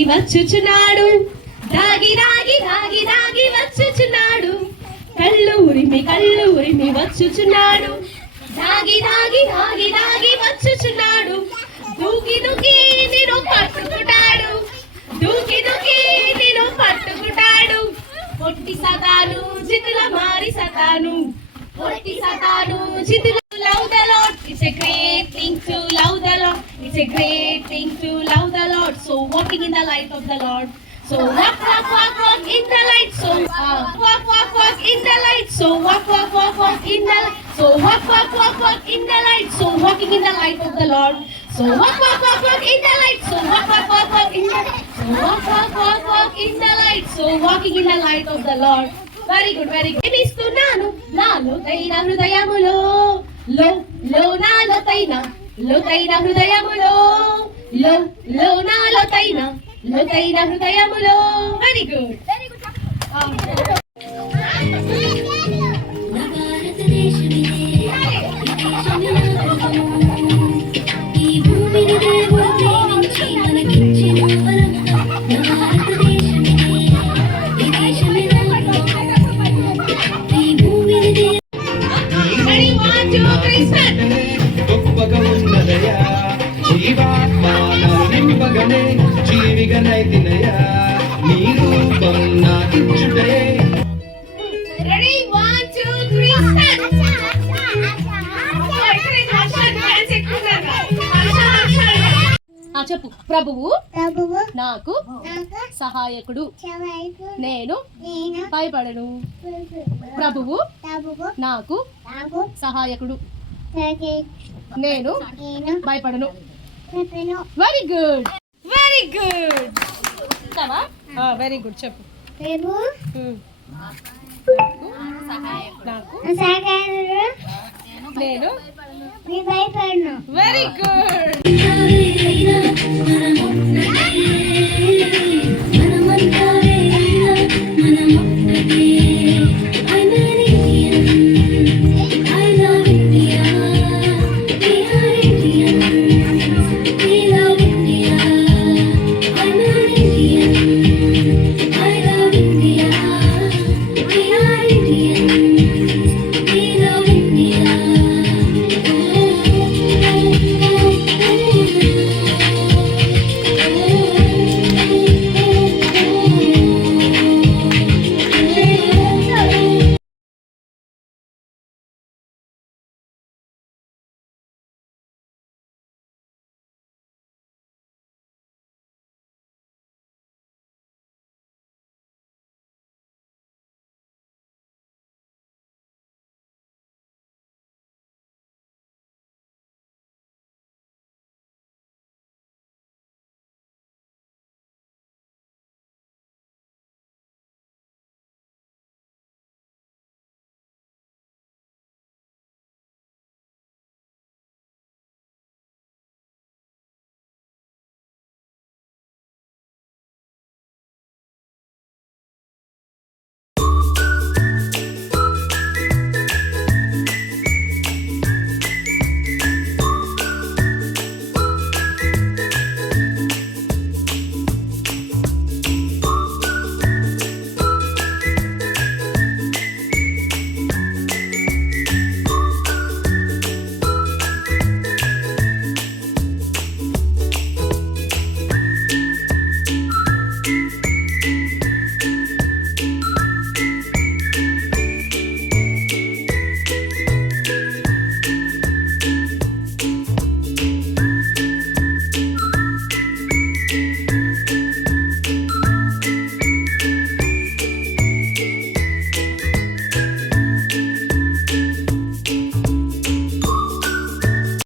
దాగి వచ్చుచున్నాడు, దాగి దాగి దాగి దాగి వచ్చుచున్నాడు, కళ్ళు ఉరిమి వచ్చుచున్నాడు, దాగి దాగి దాగి దాగి వచ్చుచున్నాడు, దూకి దూకి నేను పట్టుకుంటాడు, దూకి దూకి నేను పట్టుకుంటాడు, పొట్టి సతాను జితుల మారి సతాను, పొట్టి Satan జితుల. Love the Lord, it's a great thing to love the Lord, it's a great thing to love the Lord, so walking in the light of the Lord, so walk walk walk walk in the light, so walk walk walk in the light, so walk walk walk walk in the light, so walk walk walk walk in the light, so walking in the light of the Lord, so walk walk walk walk in the light, so walk walk walk walk in the light, so walk walk walk walk in the light, so walking in the light of the Lord. Very good, very good. ప్రేమిస్తున్నాను నాలో తైన హృదయములో, లో లో నాలో తైన, లో తైన హృదయములో, లో లో నాలో తైన, లో తైన హృదయములో. Very good, very good. జీవిగనైతినయా నీ రూపం నాకిచ్చుటే. Ready 1 2 3 start. చెప్పు. ప్రభువు నాకు సహాయకుడు, నేను భయపడను. ప్రభువు నాకు సహాయకుడు, నేను భయపడను. Very good, very good. Very good. చెప్పు. నాకు నేను భయపడను. Very good.